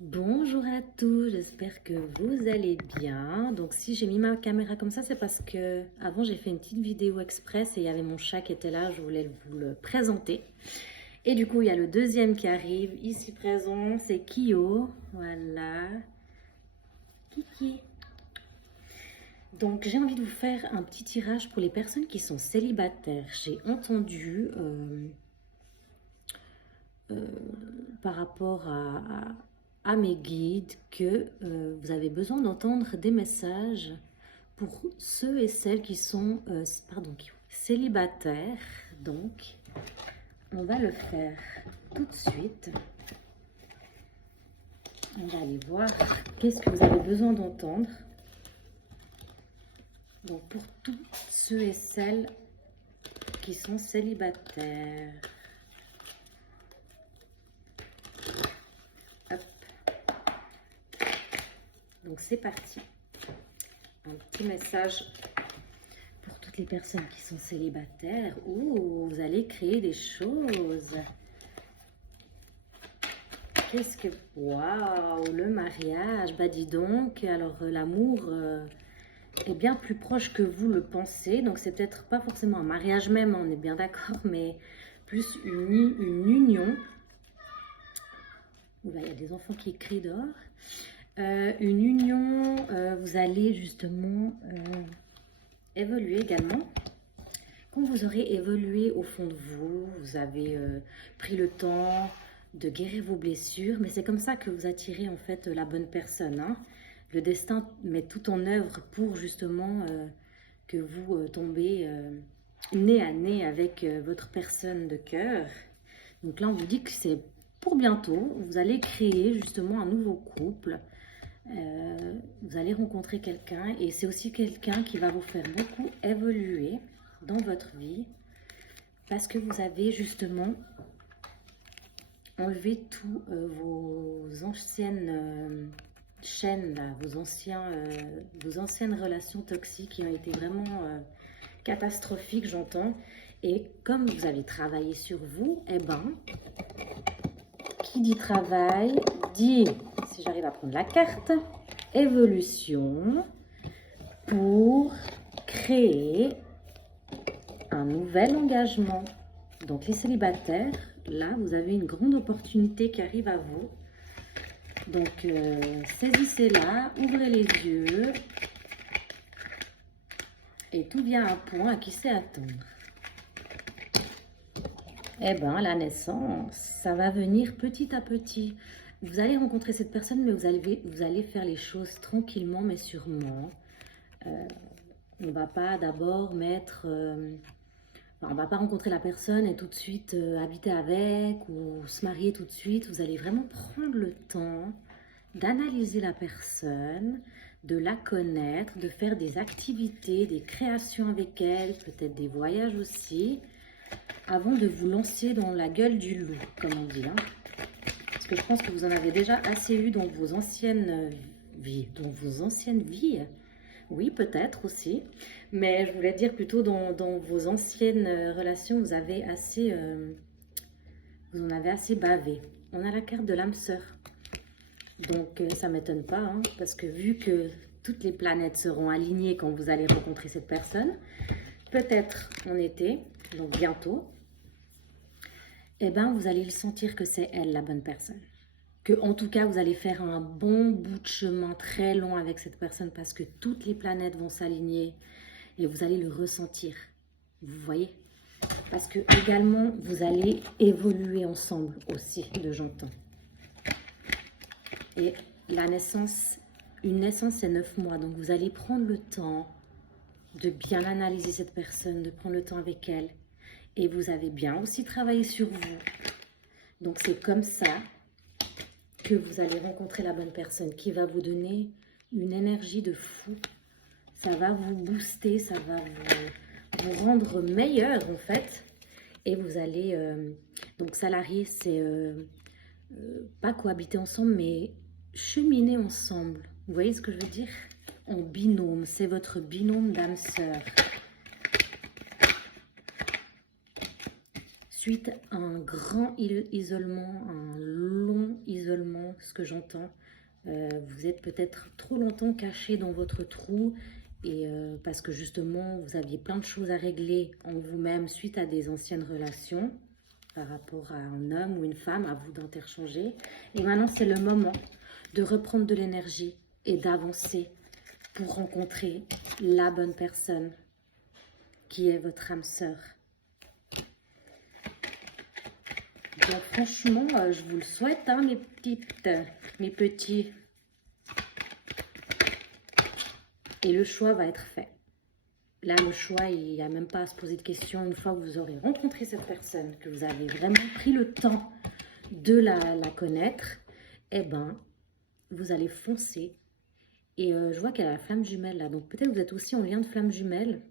Bonjour à tous, j'espère que vous allez bien. Donc si j'ai mis ma caméra comme ça, c'est parce que avant j'ai fait une petite vidéo express et il y avait mon chat qui était là, je voulais vous le présenter. Et du coup, il y a le deuxième qui arrive, ici présent, c'est Kyo. Voilà, Kiki. Donc j'ai envie de vous faire un petit tirage pour les personnes qui sont célibataires. J'ai entendu euh, par rapport à mes guides que vous avez besoin d'entendre des messages pour ceux et celles qui sont célibataires. Donc, on va le faire tout de suite. On va aller voir qu'est-ce que vous avez besoin d'entendre. Donc, pour tous ceux et celles qui sont célibataires. Hop. Donc, c'est parti. Un petit message pour toutes les personnes qui sont célibataires. Ouh, vous allez créer des choses. Qu'est-ce que... Waouh, le mariage. Bah dis donc, alors l'amour est bien plus proche que vous le pensez. Donc c'est peut-être pas forcément un mariage même, on est bien d'accord, mais plus une union. Oula, il y a des enfants qui crient dehors. Une union, vous allez justement évoluer également. Quand vous aurez évolué au fond de vous, vous avez pris le temps de guérir vos blessures, mais c'est comme ça que vous attirez en fait la bonne personne. Hein. Le destin met tout en œuvre pour justement que vous tombez nez à nez avec votre personne de cœur. Donc là, on vous dit que c'est pour bientôt. Vous allez créer justement un nouveau couple. Vous allez rencontrer quelqu'un et c'est aussi quelqu'un qui va vous faire beaucoup évoluer dans votre vie parce que vous avez justement enlevé tous vos anciennes chaînes, là, vos anciennes relations toxiques qui ont été vraiment catastrophiques, j'entends. Et comme vous avez travaillé sur vous, eh ben, qui dit travail, dit, si j'arrive à prendre la carte, évolution pour créer un nouvel engagement. Donc les célibataires, là, vous avez une grande opportunité qui arrive à vous. Donc, saisissez-la, ouvrez les yeux. Et tout vient à point, à qui sait attendre. Eh bien, la naissance, ça va venir petit à petit. Vous allez rencontrer cette personne, mais vous allez faire les choses tranquillement, mais sûrement. On ne va pas d'abord mettre... on ne va pas rencontrer la personne et tout de suite habiter avec ou se marier tout de suite. Vous allez vraiment prendre le temps d'analyser la personne, de la connaître, de faire des activités, des créations avec elle, peut-être des voyages aussi, avant de vous lancer dans la gueule du loup, comme on dit. Hein. Parce que je pense que vous en avez déjà assez eu dans vos anciennes vies. Oui, peut-être aussi. Mais je voulais dire plutôt dans vos anciennes relations, vous en avez assez bavé. On a la carte de l'âme sœur. Donc, ça ne m'étonne pas, hein, parce que vu que toutes les planètes seront alignées quand vous allez rencontrer cette personne, peut-être en été, donc bientôt, eh ben, vous allez le sentir que c'est elle la bonne personne. Que, en tout cas, vous allez faire un bon bout de chemin très long avec cette personne parce que toutes les planètes vont s'aligner et vous allez le ressentir. Vous voyez? Parce que également, vous allez évoluer ensemble aussi, de j'entends. Et la naissance, une naissance, c'est 9 mois. Donc, vous allez prendre le temps de bien analyser cette personne, de prendre le temps avec elle. Et vous avez bien aussi travaillé sur vous. Donc, c'est comme ça que vous allez rencontrer la bonne personne qui va vous donner une énergie de fou. Ça va vous booster, ça va vous rendre meilleur en fait. Et vous allez... donc, salarié, c'est pas cohabiter ensemble, mais cheminer ensemble. Vous voyez ce que je veux dire? En binôme, c'est votre binôme d'âme sœur. suite à un grand isolement, un long isolement, ce que j'entends. Vous êtes peut-être trop longtemps caché dans votre trou et parce que justement vous aviez plein de choses à régler en vous-même suite à des anciennes relations par rapport à un homme ou une femme, à vous d'interchanger. Et maintenant c'est le moment de reprendre de l'énergie et d'avancer pour rencontrer la bonne personne qui est votre âme sœur. Donc franchement, je vous le souhaite, hein, mes petits. Et le choix va être fait. Là, le choix, il n'y a même pas à se poser de questions. Une fois que vous aurez rencontré cette personne, que vous avez vraiment pris le temps de la connaître, eh ben, vous allez foncer. Et je vois qu'elle a la flamme jumelle là. Donc peut-être que vous êtes aussi en lien de flamme jumelle.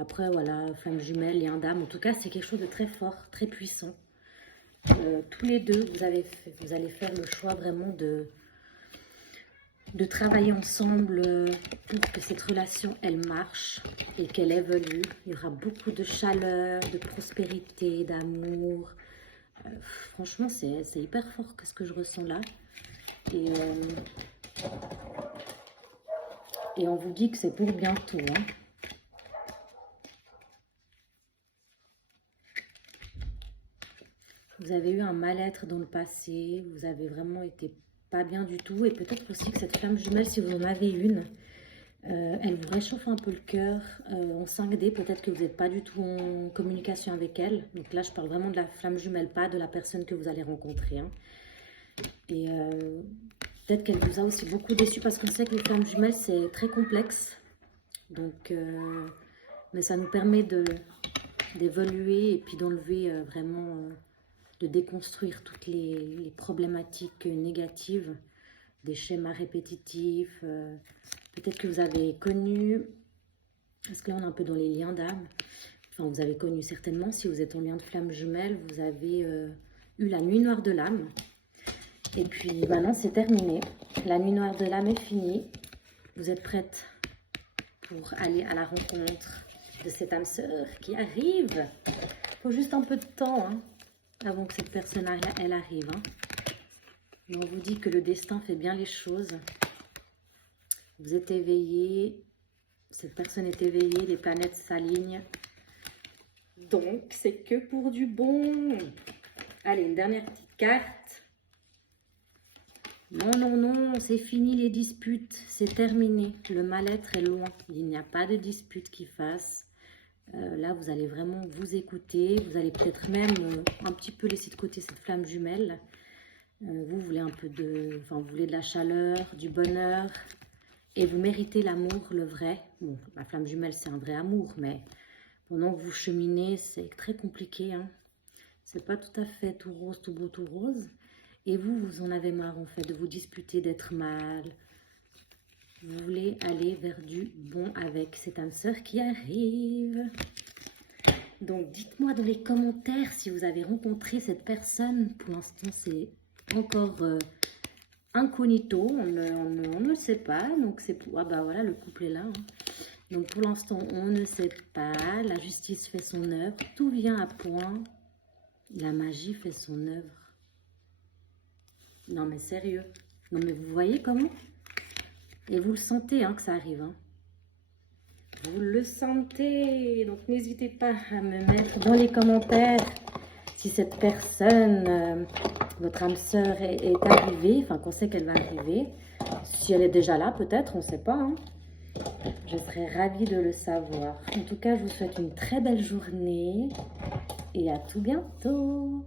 Après, voilà, flamme jumelle, lien d'âme. En tout cas, c'est quelque chose de très fort, très puissant. Tous les deux, vous allez faire le choix vraiment de travailler ensemble pour que cette relation, elle marche et qu'elle évolue. Il y aura beaucoup de chaleur, de prospérité, d'amour. Franchement, c'est hyper fort que ce que je ressens là. Et on vous dit que c'est pour bientôt, hein. Vous avez eu un mal-être dans le passé, vous avez vraiment été pas bien du tout. Et peut-être aussi que cette flamme jumelle, si vous en avez une, elle vous réchauffe un peu le cœur. En 5D, peut-être que vous n'êtes pas du tout en communication avec elle. Donc là, je parle vraiment de la flamme jumelle, pas de la personne que vous allez rencontrer, hein. Et peut-être qu'elle vous a aussi beaucoup déçu parce qu'on sait que les flammes jumelles, c'est très complexe. Donc, mais ça nous permet d'évoluer et puis d'enlever vraiment... de déconstruire toutes les problématiques négatives, des schémas répétitifs. Peut-être que vous avez connu, parce que là on est un peu dans les liens d'âme, enfin vous avez connu certainement, si vous êtes en lien de flamme jumelle, vous avez eu la nuit noire de l'âme. Et puis maintenant c'est terminé, la nuit noire de l'âme est finie. Vous êtes prête pour aller à la rencontre de cette âme sœur qui arrive. Il faut juste un peu de temps, hein, avant que cette personne elle arrive, hein. Et on vous dit que le destin fait bien les choses. Vous êtes éveillé, cette personne est éveillée, les planètes s'alignent. Donc, c'est que pour du bon. Allez, une dernière petite carte. Non, non, non, c'est fini les disputes, c'est terminé. Le mal-être est loin, il n'y a pas de dispute qui fasse. Là, vous allez vraiment vous écouter. Vous allez peut-être même un petit peu laisser de côté cette flamme jumelle. Vous voulez un peu vous voulez de la chaleur, du bonheur. Et vous méritez l'amour, le vrai. Bon, la flamme jumelle, c'est un vrai amour. Mais pendant que vous cheminez, c'est très compliqué, hein. C'est pas tout à fait tout rose, tout beau, tout rose. Et vous en avez marre, en fait, de vous disputer, d'être mal. Vous voulez aller vers du bon avec cette âme sœur qui arrive. Donc, dites-moi dans les commentaires si vous avez rencontré cette personne. Pour l'instant, c'est encore incognito. On ne le sait pas. Donc, c'est pour... Ah bah voilà, le couple est là, hein. Donc, pour l'instant, on ne sait pas. La justice fait son œuvre. Tout vient à point. La magie fait son œuvre. Non, mais sérieux. Non, mais vous voyez comment? Et vous le sentez, hein, que ça arrive, hein. Vous le sentez. Donc, n'hésitez pas à me mettre dans les commentaires si cette personne, votre âme sœur, est arrivée. Enfin, qu'on sait qu'elle va arriver. Si elle est déjà là, peut-être, on ne sait pas, hein. Je serais ravie de le savoir. En tout cas, je vous souhaite une très belle journée. Et à tout bientôt.